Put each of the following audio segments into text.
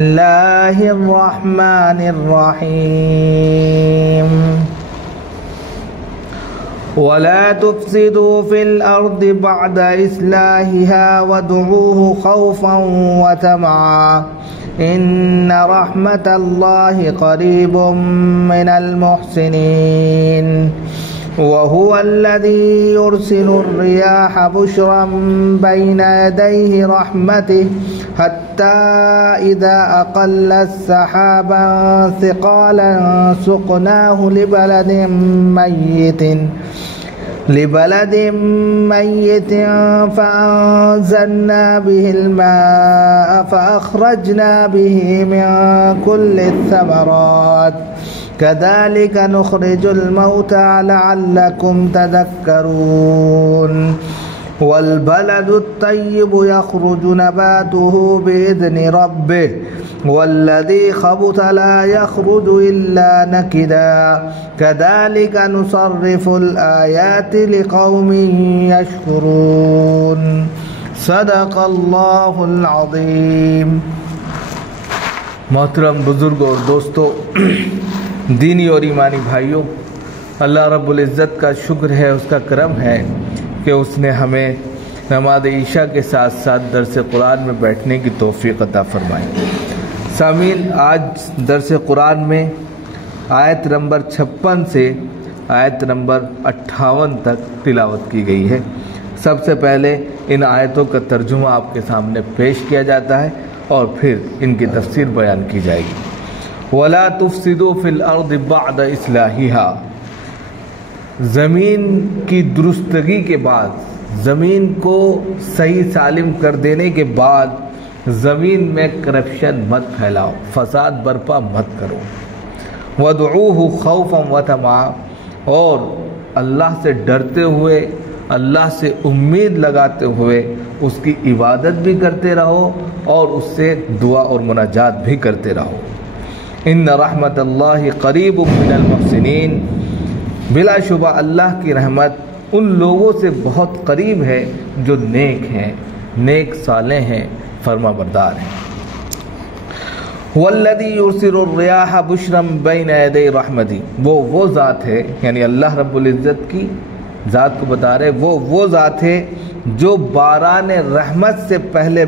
الله الرحمن الرحيم ولا تفسدوا في الأرض بعد إصلاحها وادعوه خوفا وطمعا إن رحمة الله قريب من المحسنين وهو الذي يرسل الرياح بشرا بين يديه رحمته حتى إذا أقلت سحابا ثقالا سقناه لبلد ميت فأنزلنا به الماء فأخرجنا به من كل الثمرات كذلك نخرج الموتى لعلكم تذكرون والبلد الطيب يخرج نباته بإذن ربه والذي خبث لا يخرج إلا نكدا كذلك نصرف الآيات لقوم يشكرون صدق الله العظيم۔ محترم بزرگوں اور دوستوں، دینی اور ایمانی بھائیوں، اللہ رب العزت کا شکر ہے، اس کا کرم ہے کہ اس نے ہمیں نماز عشاء کے ساتھ ساتھ درس قرآن میں بیٹھنے کی توفیق عطا فرمائی۔ سامعین، آج درس قرآن میں آیت نمبر 56 سے آیت نمبر 58 تک تلاوت کی گئی ہے۔ سب سے پہلے ان آیتوں کا ترجمہ آپ کے سامنے پیش کیا جاتا ہے اور پھر ان کی تفسیر بیان کی جائے گی۔ وَلَا تُفْسِدُوا فِي الْأَرْضِ بَعْدَ إِصْلَاحِهَا، زمین کی درستگی کے بعد، زمین کو صحیح سالم کر دینے کے بعد زمین میں کرپشن مت پھیلاؤ، فساد برپا مت کرو۔ وَادْعُوهُ خَوْفًا وَطَمَعًا، اور اللہ سے ڈرتے ہوئے، اللہ سے امید لگاتے ہوئے اس کی عبادت بھی کرتے رہو اور اس سے دعا اور مناجات بھی کرتے رہو۔ ان رحمت اللہ قریب من المحسنین، بلا شبہ اللہ کی رحمت ان لوگوں سے بہت قریب ہے جو نیک ہیں، نیک صالح ہیں، فرما بردار ہیں۔ والذی یرسل الریاح بشرا بین یدی رحمتی، وہ ذات ہے، یعنی اللہ رب العزت کی ذات کو بتا رہے، وہ ذات ہے جو باران رحمت سے پہلے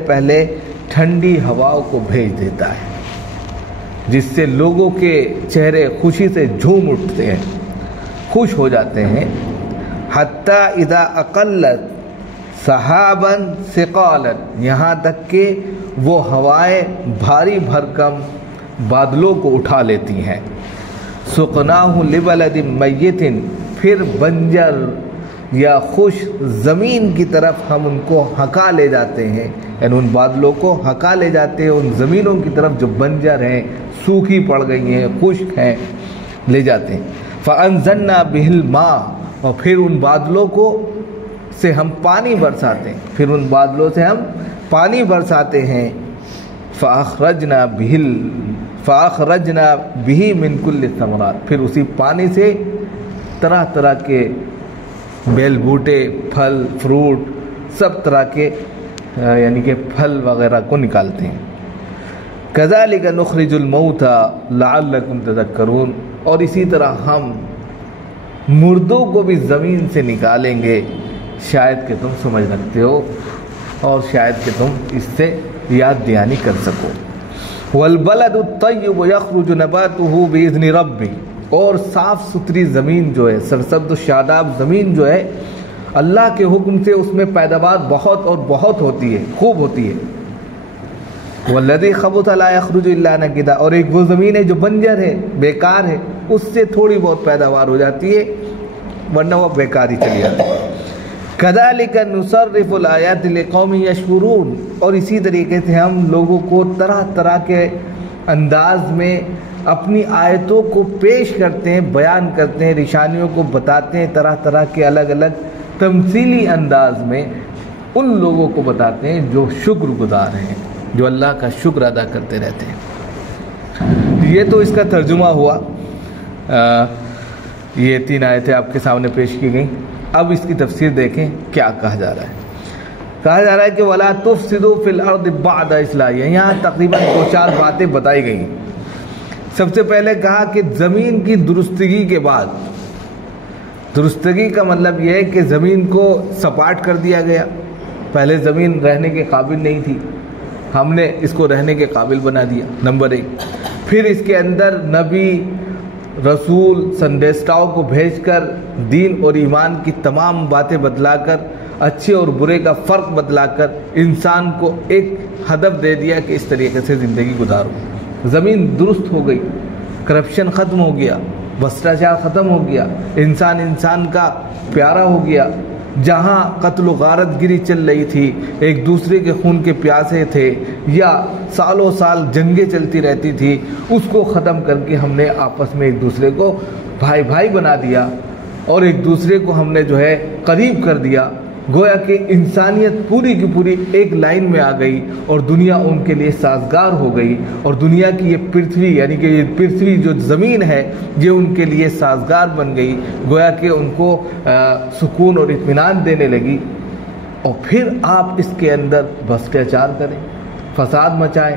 ٹھنڈی ہواؤں کو بھیج دیتا ہے، جس سے لوگوں کے چہرے خوشی سے جھوم اٹھتے ہیں، خوش ہو جاتے ہیں۔ حتی اذا اقلت سحابا ثقالا، یہاں تک کہ وہ ہوائیں بھاری بھرکم بادلوں کو اٹھا لیتی ہیں۔ سقناہ لبلد میت، پھر بنجر یا خوش زمین کی طرف ہم ان کو ہکا لے جاتے ہیں، یعنی ان بادلوں کو ہکا لے جاتے ہیں ان زمینوں کی طرف جو بنجر ہیں، سوکھی پڑ گئی ہیں، خشک ہیں، لے جاتے ہیں۔ فَأَنزَلْنَا بِهِ الْمَاءَ، اور پھر ان بادلوں کو سے ہم پانی برساتے ہیں، پھر ان بادلوں سے ہم پانی برساتے ہیں۔ فَأَخْرَجْنَا بِهِ مِنْ كُلِّ الثَّمَرَاتِ، پھر اسی پانی سے طرح طرح کے بیل بوٹے، پھل فروٹ، سب طرح کے یعنی کہ پھل وغیرہ کو نکالتے ہیں۔ كَذَلِكَ نُخْرِجُ الْمَوْتَى لَعَلَّكُمْ تَذَكَّرُونَ، اور اسی طرح ہم مردوں کو بھی زمین سے نکالیں گے، شاید کہ تم سمجھ رکھتے ہو اور شاید کہ تم اس سے یاد دہانی کر سکو۔ وَالْبَلَدُ الطَّيِّبُ يَخْرُجُ نَبَاتُهُ بِإِذْنِ رَبِّهِ، اور صاف ستھری زمین جو ہے، سرسبز و شاداب زمین جو ہے، اللہ کے حکم سے اس میں پیداوار بہت اور بہت ہوتی ہے، خوب ہوتی ہے۔ والذی خبث لا یخرج الا نکدا، اور ایک وہ زمین ہے جو بنجر ہے، بیکار ہے، اس سے تھوڑی بہت پیداوار ہو جاتی ہے، ورنہ وہ بیکار ہی چلی جاتی ہے۔ کذالک نصرف الآیات لقوم یشکرون، اور اسی طریقے سے ہم لوگوں کو طرح طرح کے انداز میں اپنی آیتوں کو پیش کرتے ہیں، بیان کرتے ہیں، نشانیوں کو بتاتے ہیں، طرح طرح کے الگ الگ تمثیلی انداز میں ان لوگوں کو بتاتے ہیں جو شکر گزار ہیں، جو اللہ کا شکر ادا کرتے رہتے ہیں۔ یہ تو اس کا ترجمہ ہوا، یہ 3 آیتیں آپ کے سامنے پیش کی گئیں۔ اب اس کی تفسیر دیکھیں کیا کہا جا رہا ہے۔ کہا جا رہا ہے کہ وَلَا تُفْسِدُوا فِي الْأَرْضِ بَعْدَ إِصْلَاحِهَا، یہاں تقریباً 2-4 باتیں بتائی گئی۔ سب سے پہلے کہا کہ زمین کی درستگی کے بعد، درستگی کا مطلب یہ ہے کہ زمین کو سپاٹ کر دیا گیا، پہلے زمین رہنے کے قابل نہیں تھی، ہم نے اس کو رہنے کے قابل بنا دیا، نمبر 1۔ پھر اس کے اندر نبی، رسول، سندیشتاؤں کو بھیج کر دین اور ایمان کی تمام باتیں بتلا کر، اچھے اور برے کا فرق بتلا کر انسان کو ایک ہدف دے دیا کہ اس طریقے سے زندگی گزارو۔ زمین درست ہو گئی، کرپشن ختم ہو گیا، بھرشٹاچار ختم ہو گیا، انسان کا پیارا ہو گیا۔ جہاں قتل و غارت گری چل رہی تھی، ایک دوسرے کے خون کے پیاسے تھے، یا سالوں سال جنگیں چلتی رہتی تھی، اس کو ختم کر کے ہم نے آپس میں ایک دوسرے کو بھائی بھائی بنا دیا، اور ایک دوسرے کو ہم نے جو ہے قریب کر دیا۔ گویا کہ انسانیت پوری کی پوری ایک لائن میں آ گئی، اور دنیا ان کے لیے سازگار ہو گئی، اور دنیا کی یہ پرتھوی، یعنی کہ یہ پرتھوی جو زمین ہے، یہ ان کے لیے سازگار بن گئی، گویا کہ ان کو سکون اور اطمینان دینے لگی۔ اور پھر آپ اس کے اندر بھرشٹاچار کریں، فساد مچائیں،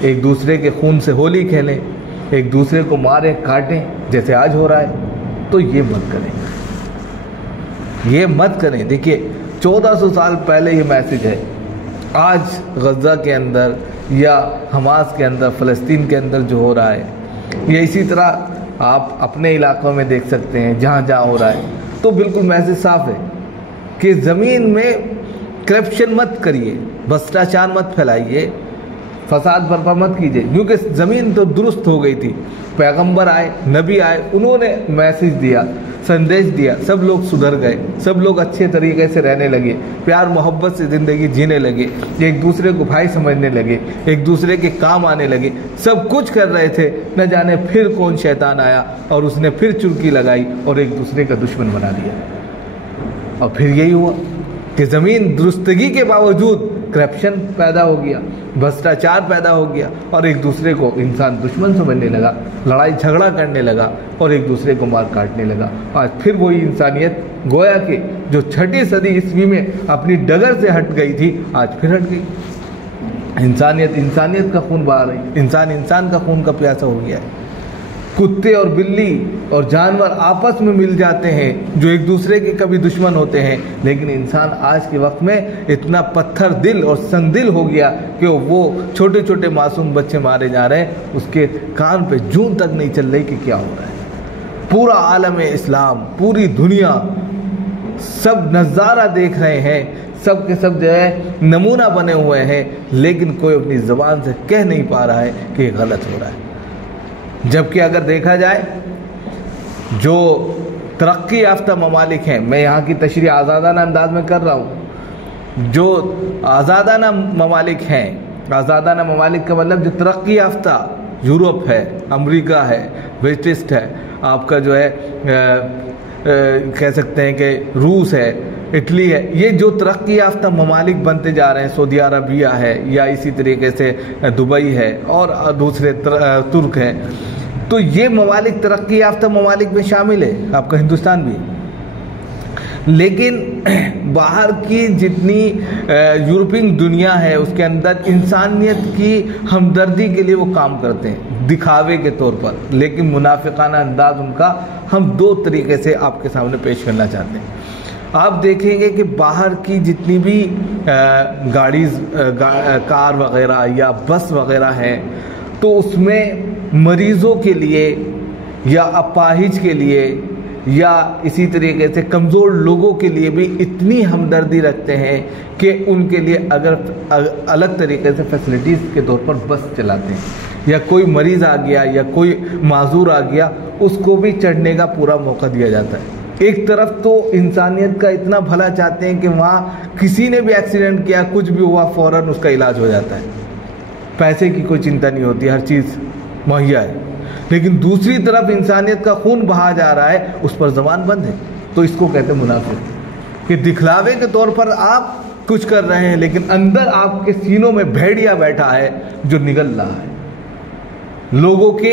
ایک دوسرے کے خون سے ہولی کھیلیں، ایک دوسرے کو ماریں کاٹیں جیسے آج ہو رہا ہے، تو یہ مت کریں، یہ مت کریں۔ دیکھیے 1400 سال پہلے یہ میسج ہے، آج غزہ کے اندر یا حماس کے اندر، فلسطین کے اندر جو ہو رہا ہے، یا اسی طرح آپ اپنے علاقوں میں دیکھ سکتے ہیں جہاں جہاں ہو رہا ہے، تو بالکل میسج صاف ہے کہ زمین میں کرپشن مت کریے، بھرشٹاچار مت پھیلائیے، فساد برپا مت کیجیے، کیونکہ زمین تو درست ہو گئی تھی۔ پیغمبر آئے، نبی آئے، انہوں نے میسج دیا، سندیش دیا، سب لوگ سدھر گئے، سب لوگ اچھے طریقے سے رہنے لگے، پیار محبت سے زندگی جینے لگے، ایک دوسرے کو بھائی سمجھنے لگے، ایک دوسرے کے کام آنے لگے، سب کچھ کر رہے تھے، نہ جانے پھر کون شیطان آیا اور اس نے پھر چرکی لگائی اور ایک دوسرے کا دشمن بنا دیا۔ اور پھر یہی ہوا کہ زمین درستگی کے باوجود کرپشن پیدا ہو گیا، بھرشٹاچار پیدا ہو گیا، اور ایک دوسرے کو انسان دشمن سمجھنے لگا، لڑائی جھگڑا کرنے لگا، اور ایک دوسرے کو مار کاٹنے لگا۔ آج پھر وہی انسانیت گویا کہ جو 6 صدی عیسوی میں اپنی ڈگر سے ہٹ گئی تھی، آج پھر ہٹ گئی۔ انسانیت کا خون بہا رہی، انسان کا خون کا پیاسا ہو گیا ہے۔ کتے اور بلی اور جانور آپس میں مل جاتے ہیں جو ایک دوسرے کے کبھی دشمن ہوتے ہیں، لیکن انسان آج کے وقت میں اتنا پتھر دل اور سنگ دل ہو گیا کہ وہ چھوٹے چھوٹے معصوم بچے مارے جا رہے ہیں، اس کے کان پہ جون تک نہیں چل رہی کہ کیا ہو رہا ہے۔ پورا عالم اسلام، پوری دنیا، سب نظارہ دیکھ رہے ہیں، سب کے سب جو ہے نمونہ بنے ہوئے ہیں، لیکن کوئی اپنی زبان سے کہہ نہیں پا رہا ہے کہ یہ غلط ہو رہا ہے۔ جبکہ اگر دیکھا جائے جو ترقی یافتہ ممالک ہیں، میں یہاں کی تشریح آزادانہ انداز میں کر رہا ہوں، جو آزادانہ ممالک ہیں، آزادانہ ممالک کا مطلب جو ترقی یافتہ، یورپ ہے، امریکہ ہے، برٹش ہے، آپ کا جو ہے کہہ سکتے ہیں کہ روس ہے، اٹلی ہے، یہ جو ترقی یافتہ ممالک بنتے جا رہے ہیں، سعودی عربیہ ہے، یا اسی طریقے سے دبئی ہے اور دوسرے ترک ہیں، تو یہ ممالک ترقی یافتہ ممالک میں شامل ہے، آپ کا ہندوستان بھی۔ لیکن باہر کی جتنی یورپین دنیا ہے، اس کے اندر انسانیت کی ہمدردی کے لیے وہ کام کرتے ہیں دکھاوے کے طور پر، لیکن منافقانہ انداز ان کا ہم 2 طریقے سے آپ کے سامنے پیش کرنا چاہتے ہیں۔ آپ دیکھیں گے کہ باہر کی جتنی بھی کار وغیرہ یا بس وغیرہ ہیں، تو اس میں مریضوں کے لیے یا اپاہج کے لیے یا اسی طریقے سے کمزور لوگوں کے لیے بھی اتنی ہمدردی رکھتے ہیں کہ ان کے لیے اگر الگ طریقے سے فیسلٹیز کے طور پر بس چلاتے ہیں، یا کوئی مریض آ گیا یا کوئی معذور آ گیا، اس کو بھی چڑھنے کا پورا موقع دیا جاتا ہے۔ ایک طرف تو انسانیت کا اتنا بھلا چاہتے ہیں کہ وہاں کسی نے بھی ایکسیڈنٹ کیا، کچھ بھی ہوا، فوراً اس کا علاج ہو جاتا ہے، پیسے کی کوئی چنتا نہیں ہوتی، ہر چیز مہیا ہے۔ لیکن دوسری طرف انسانیت کا خون بہا جا رہا ہے، اس پر زبان بند ہے، تو اس کو کہتے ہیں منافق، کہ دکھلاوے کے طور پر آپ کچھ کر رہے ہیں، لیکن اندر آپ کے سینوں میں بھیڑیا بیٹھا ہے جو نگل رہا ہے، لوگوں کے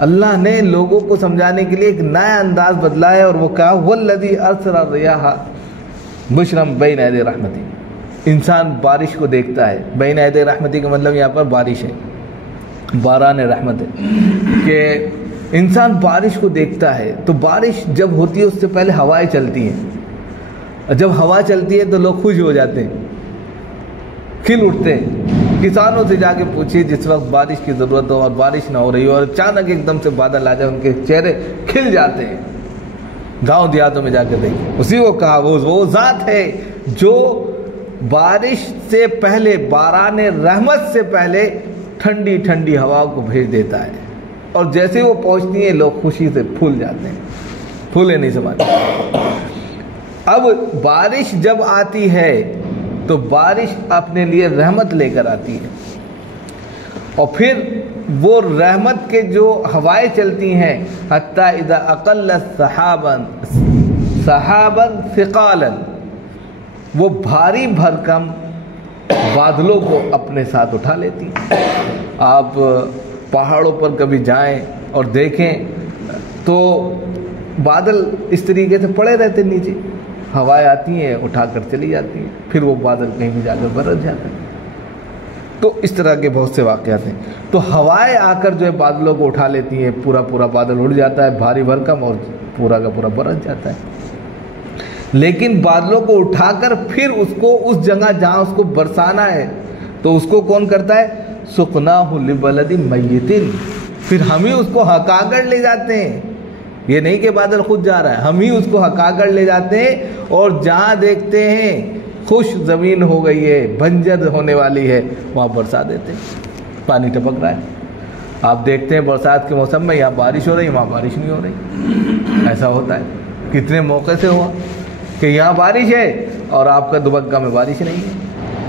اللہ نے لوگوں کو سمجھانے کے لیے ایک نیا انداز بدلا ہے، اور وہ کہا والذی ارسل الریاح بشرا بین یدی رحمتی. انسان بارش کو دیکھتا ہے، بین یدی رحمتی کا مطلب یہاں پر بارش ہے، باران رحمت ہے، کہ انسان بارش کو دیکھتا ہے. تو بارش جب ہوتی ہے اس سے پہلے ہوائیں چلتی ہیں، جب ہوا چلتی ہے تو لوگ خوش ہو جاتے ہیں، کھل اٹھتے ہیں. کسانوں سے جا کے پوچھیے جس وقت بارش کی ضرورت ہو اور بارش نہ ہو رہی ہو اور اچانک ایک دم سے بادل آ جائے، ان کے چہرے کھل جاتے ہیں. گاؤں دیہاتوں میں جا کے دیکھیں. اسی کو کہا وہ ذات ہے جو بارش سے پہلے، باران رحمت سے پہلے ٹھنڈی ٹھنڈی ہواؤں کو بھیج دیتا ہے، اور جیسے وہ پہنچتی ہیں لوگ خوشی سے پھول جاتے ہیں، پھولے نہیں سماتے. اب بارش جب آتی ہے تو بارش اپنے لیے رحمت لے کر آتی ہے، اور پھر وہ رحمت کے جو ہوائیں چلتی ہیں، حتی اذا اقلت سحابا ثقالا، وہ بھاری بھرکم بادلوں کو اپنے ساتھ اٹھا لیتی ہیں. آپ پہاڑوں پر کبھی جائیں اور دیکھیں تو بادل اس طریقے سے پڑے رہتے نیچے، ہوائیں آتی ہیں اٹھا کر چلی جاتی ہیں، پھر وہ بادل کہیں بھی جا کر برس جاتے ہیں. تو اس طرح کے بہت سے واقعات ہیں. تو ہوائیں آ کر جو ہے بادلوں کو اٹھا لیتی ہیں، پورا بادل اڑ جاتا ہے بھاری بھرکم، اور پورا کا پورا برس جاتا ہے. لیکن بادلوں کو اٹھا کر پھر اس کو اس جگہ جہاں اس کو برسانا ہے تو اس کو کون کرتا ہے؟ سقناہ لبلد میت، پھر ہم ہی اس کو ہکا کر لے جاتے ہیں. یہ نہیں کہ بادل خود جا رہا ہے، ہم ہی اس کو ہکا کر لے جاتے ہیں، اور جہاں دیکھتے ہیں خوش زمین ہو گئی ہے، بنجر ہونے والی ہے، وہاں برسا دیتے ہیں، پانی ٹپک رہا ہے. آپ دیکھتے ہیں برسات کے موسم میں یہاں بارش ہو رہی، وہاں بارش نہیں ہو رہی. ایسا ہوتا ہے. کتنے موقع سے ہوا کہ یہاں بارش ہے اور آپ کا دبگا میں بارش نہیں ہے،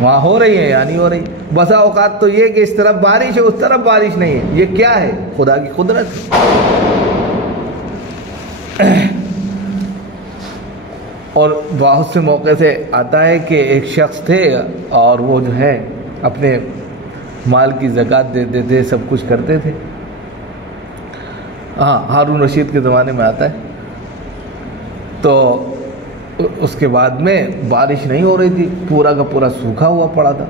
وہاں ہو رہی ہے یا نہیں ہو رہی. بسا اوقات تو یہ کہ اس طرف بارش ہے اس طرف بارش نہیں ہے. یہ کیا ہے؟ خدا کی قدرت. اور بہت سے موقع سے آتا ہے کہ ایک شخص تھے اور وہ جو ہے اپنے مال کی زکوٰۃ دیتے تھے، سب کچھ کرتے تھے. ہاں، ہارون رشید کے زمانے میں آتا ہے. تو اس کے بعد میں بارش نہیں ہو رہی تھی، پورا کا پورا سوکھا ہوا پڑا تھا،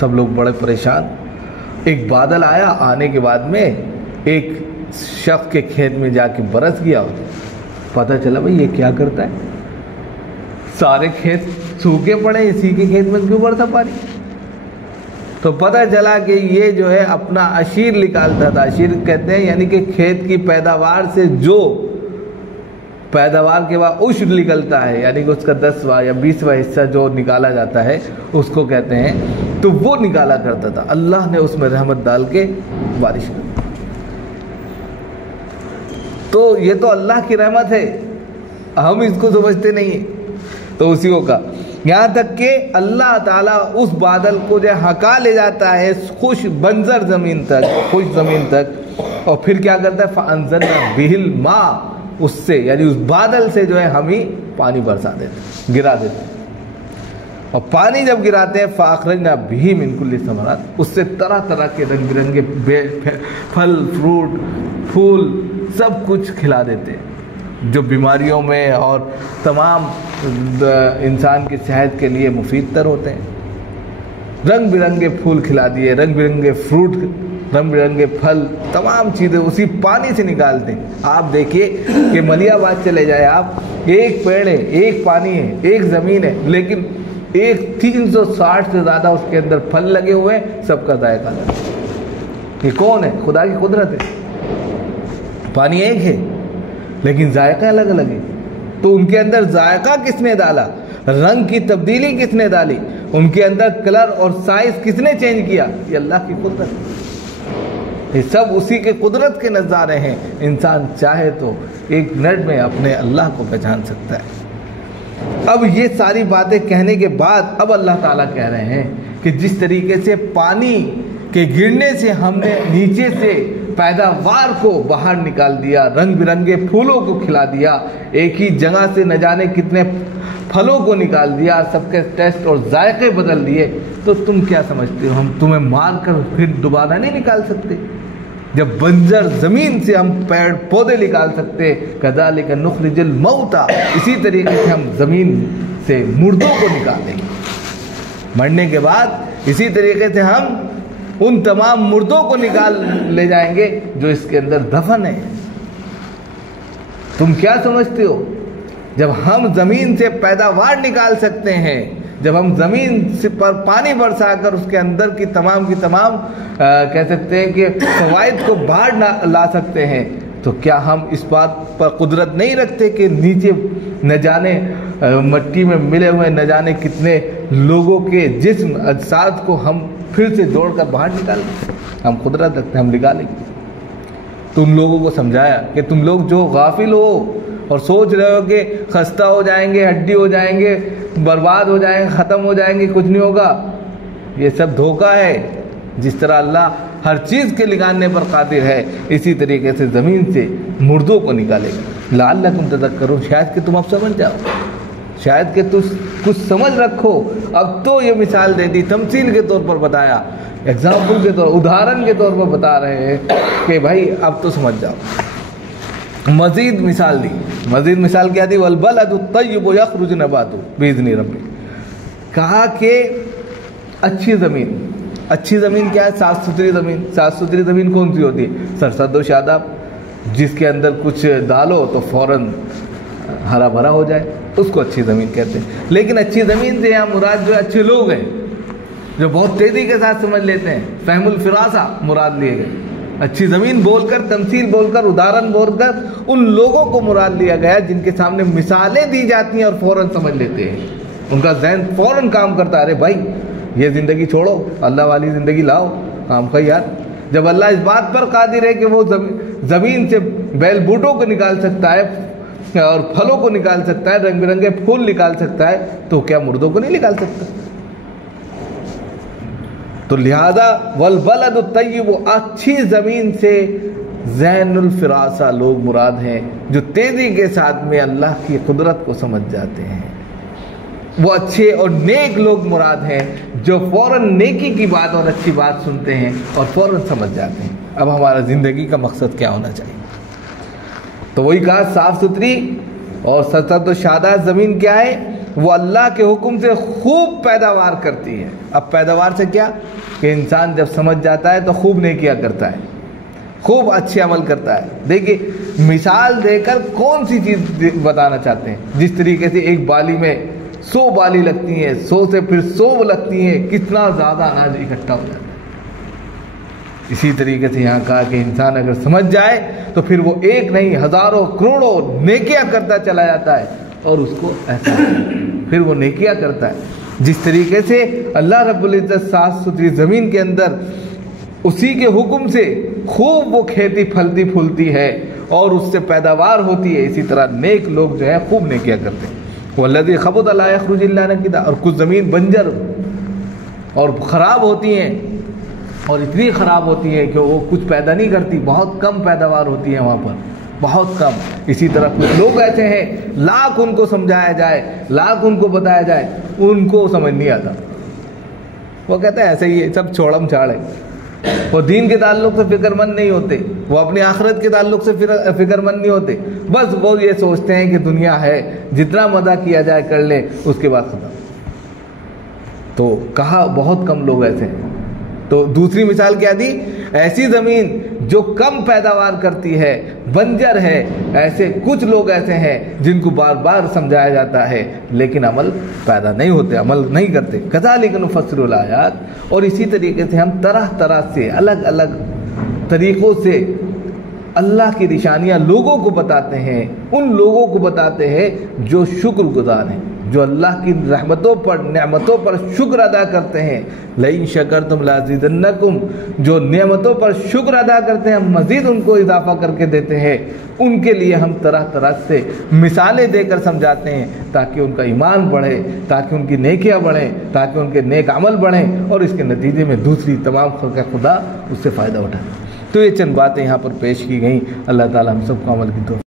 سب لوگ بڑے پریشان. ایک بادل آیا، آنے کے بعد میں ایک شخص کے کھیت میں جا کے برس گیا. پتہ چلا بھئی یہ کیا کرتا ہے، سارے کھیت سوکھے پڑے، اسی کے کھیت میں کیوں برسا پانی؟ تو پتہ چلا کہ یہ جو ہے اپنا عشیر نکالتا تھا. عشیر کہتے ہیں یعنی کہ کھیت کی پیداوار سے جو پیداوار کے بعد عشر نکلتا ہے، یعنی کہ اس کا 10واں یا 20واں حصہ جو نکالا جاتا ہے اس کو کہتے ہیں. تو وہ نکالا کرتا تھا. اللہ نے اس میں رحمت ڈال کے بارش کر. تو یہ تو اللہ کی رحمت ہے، ہم اس کو سمجھتے نہیں ہیں. تو اسی کو کہا، یہاں تک کہ اللہ تعالیٰ اس بادل کو جو ہکا لے جاتا ہے خوش بنجر زمین تک، خوش زمین تک، اور پھر کیا کرتا ہے فَأَنزَلْنَا بِهِ الْمَاءَ، اس سے یعنی اس بادل سے جو ہے ہم ہی پانی برسا دیتے، گرا دیتے. اور پانی جب گراتے ہیں فَأَخْرَجْنَا بِهِ مِنْ كُلِّ الثَّمَرَاتِ، اس سے طرح طرح کے رنگ برنگے پھل فروٹ پھول سب کچھ کھلا دیتے ہیں جو بیماریوں میں اور تمام انسان کی صحت کے لیے مفید تر ہوتے ہیں. رنگ برنگے پھول کھلا دیے، رنگ برنگے فروٹ، رنگ برنگے پھل، تمام چیزیں اسی پانی سے نکالتے ہیں. آپ دیکھیے کہ ملیح آباد چلے جائے آپ، ایک پیڑ ہے، ایک پانی ہے، ایک زمین ہے، لیکن 360 سے زیادہ اس کے اندر پھل لگے ہوئے ہیں، سب کا ذائقہ الگ ہے. یہ کون ہے؟ خدا کی قدرت ہے. پانی ایک ہے لیکن ذائقہ الگ الگ ہے. تو ان کے اندر ذائقہ کس نے ڈالا، رنگ کی تبدیلی کس نے ڈالی، ان کے اندر کلر اور سائز کس نے چینج کیا؟ یہ اللہ کی قدرت. یہ سب اسی کے قدرت کے نظارے ہیں. انسان چاہے تو ایک منٹ میں اپنے اللہ کو پہچان سکتا ہے. اب یہ ساری باتیں کہنے کے بعد اب اللہ تعالیٰ کہہ رہے ہیں کہ جس طریقے سے پانی کے گرنے سے ہم نے نیچے سے پیداوار کو باہر نکال دیا، رنگ برنگے پھولوں کو کھلا دیا، ایک ہی جگہ سے نہ جانے کتنے پھلوں کو نکال دیا، سب کے ٹیسٹ اور ذائقے بدل دیے، تو تم کیا سمجھتے ہو ہم تمہیں مار کر پھر دوبارہ نہیں نکال سکتے؟ جب بنجر زمین سے ہم پیڑ پودے نکال سکتے، کذالک نخرج الموتى، اسی طریقے سے ہم زمین سے مردوں کو نکالیں گے، مرنے کے بعد اسی طریقے سے ہم ان تمام مردوں کو نکال لے جائیں گے جو اس کے اندر دفن ہے۔ تم کیا سمجھتے ہو؟ جب ہم زمین سے پیداوار نکال سکتے ہیں، جب ہم زمین پر پانی برسا کر اس کے اندر کی تمام کہہ سکتے ہیں کہ فوائد کو باہر لا سکتے ہیں، تو کیا ہم اس بات پر قدرت نہیں رکھتے کہ نیچے نہ جانے مٹی میں ملے ہوئے نہ جانے کتنے لوگوں کے جسم اجساد کو ہم پھر سے جوڑ کر باہر نکالیں؟ ہم قدرت رکھتے ہیں، ہم نکالیں گے۔ تم لوگوں کو سمجھایا کہ تم لوگ جو غافل ہو اور سوچ رہے ہو کہ خستہ ہو جائیں گے، ہڈی ہو جائیں گے، برباد ہو جائیں گے، ختم ہو جائیں گے، کچھ نہیں ہوگا، یہ سب دھوکہ ہے۔ جس طرح اللہ ہر چیز کے نکالنے پر قادر ہے، اسی طریقے سے زمین سے مردوں کو نکالے گا۔ لعلکم تذکرون، شاید کہ تم اب سمجھ جاؤ، شاید کہ تم کچھ سمجھ رکھو۔ اب تو یہ مثال دے دی، تمثیل کے طور پر بتایا، ایگزامپل کے طور، ادھارن کے طور پر بتا رہے ہیں کہ بھائی اب تو سمجھ جاؤ۔ مزید مثال دی، مزید مثال کیا دی؟ والبلد الطیب یخرج نباتہ باذن ربہ، کہا کہ اچھی زمین، اچھی زمین کیا ہے؟ صاف ستھری زمین۔ صاف ستھری زمین کون سی ہوتی ہے؟ سرسبز و شاداب، جس کے اندر کچھ ڈالو تو فوراً ہرا بھرا ہو جائے، اس کو اچھی زمین کہتے ہیں۔ لیکن اچھی زمین سے یہاں مراد جو اچھے لوگ ہیں، جو بہت تیزی کے ساتھ سمجھ لیتے ہیں، فہم الفراسہ مراد لیے گئے۔ اچھی زمین بول کر، تمثیل بول کر، ادھارن بول کر ان لوگوں کو مراد لیا گیا جن کے سامنے مثالیں دی جاتی ہیں اور فوراً سمجھ لیتے ہیں، ان کا ذہن فوراً کام کرتا ہے، ارے بھائی یہ زندگی چھوڑو، اللہ والی زندگی لاؤ، کام کا یار۔ جب اللہ اس بات پر قادر ہے کہ وہ زمین سے بیل بوٹوں کو نکال سکتا ہے اور پھلوں کو نکال سکتا ہے، رنگ برنگے پھول نکال سکتا ہے، تو کیا مردوں کو نہیں نکال سکتا؟ تو لہذا والبلد الطیب، اچھی زمین سے ذہن الفراسہ لوگ مراد ہیں، جو تیزی کے ساتھ میں اللہ کی قدرت کو سمجھ جاتے ہیں۔ وہ اچھے اور نیک لوگ مراد ہیں جو فوراً نیکی کی بات اور اچھی بات سنتے ہیں اور فوراً سمجھ جاتے ہیں۔ اب ہمارا زندگی کا مقصد کیا ہونا چاہیے؟ تو وہی کہا، صاف ستھری اور سرسبز و شاداب زمین کیا ہے؟ وہ اللہ کے حکم سے خوب پیداوار کرتی ہے۔ اب پیداوار سے کیا کہ انسان جب سمجھ جاتا ہے تو خوب نیکیاں کرتا ہے، خوب اچھے عمل کرتا ہے۔ دیکھیے مثال دے کر کون سی چیز بتانا چاہتے ہیں؟ جس طریقے سے ایک بالی میں 100 بالی لگتی ہیں، 100 سے پھر 100 لگتی ہیں، کتنا زیادہ اناج اکٹھا ہو جاتا ہے۔ اسی طریقے سے یہاں کہا کہ انسان اگر سمجھ جائے تو پھر وہ ایک نہیں ہزاروں کروڑوں نیکیاں کرتا چلا جاتا ہے، اور اس کو ایسا پھر وہ نیکیاں کرتا ہے۔ جس طریقے سے اللہ رب العزت صاف ستھری زمین کے اندر اسی کے حکم سے خوب وہ کھیتی پھلتی پھولتی ہے اور اس سے پیداوار ہوتی ہے، اسی طرح نیک لوگ جو ہے خوب نیکیاں کرتے ہیں۔ والذی خبث لا یخرج الا نکدا، اور کچھ زمین بنجر اور خراب ہوتی ہیں، اور اتنی خراب ہوتی ہے کہ وہ کچھ پیدا نہیں کرتی، بہت کم پیداوار ہوتی ہے وہاں پر، بہت کم۔ اسی طرح کچھ لوگ ایسے ہیں، لاکھ ان کو سمجھایا جائے، لاکھ ان کو بتایا جائے، ان کو سمجھ نہیں آتا۔ وہ کہتے ہیں ایسے ہی ہے، سب چھوڑم چھاڑ ہے۔ وہ دین کے تعلق سے فکر مند نہیں ہوتے، وہ اپنی آخرت کے تعلق سے فکر مند نہیں ہوتے، بس وہ یہ سوچتے ہیں کہ دنیا ہے، جتنا مزہ کیا جائے کر لیں، اس کے بعد ختم۔ تو کہا بہت کم لوگ ایسے ہیں۔ تو دوسری مثال کیا دی؟ ایسی زمین جو کم پیداوار کرتی ہے، بنجر ہے، ایسے کچھ لوگ ایسے ہیں جن کو بار بار سمجھایا جاتا ہے لیکن عمل پیدا نہیں ہوتے، عمل نہیں کرتے۔ کذالک نفصل الآیات، اور اسی طریقے سے ہم طرح طرح سے الگ الگ طریقوں سے اللہ کی نشانیاں لوگوں کو بتاتے ہیں، ان لوگوں کو بتاتے ہیں جو شکر گزار ہیں، جو اللہ کی رحمتوں پر، نعمتوں پر شکر ادا کرتے ہیں۔ لئن شکرتم لازیدنکم، جو نعمتوں پر شکر ادا کرتے ہیں ہم مزید ان کو اضافہ کر کے دیتے ہیں۔ ان کے لیے ہم طرح طرح سے مثالیں دے کر سمجھاتے ہیں تاکہ ان کا ایمان بڑھے، تاکہ ان کی نیکیاں بڑھیں، تاکہ ان کے نیک عمل بڑھیں، اور اس کے نتیجے میں دوسری تمام خلق خدا اس سے فائدہ اٹھائیں۔ تو یہ چند باتیں یہاں پر پیش کی گئیں۔ اللہ تعالی ہم سب کو عمل کی توفیق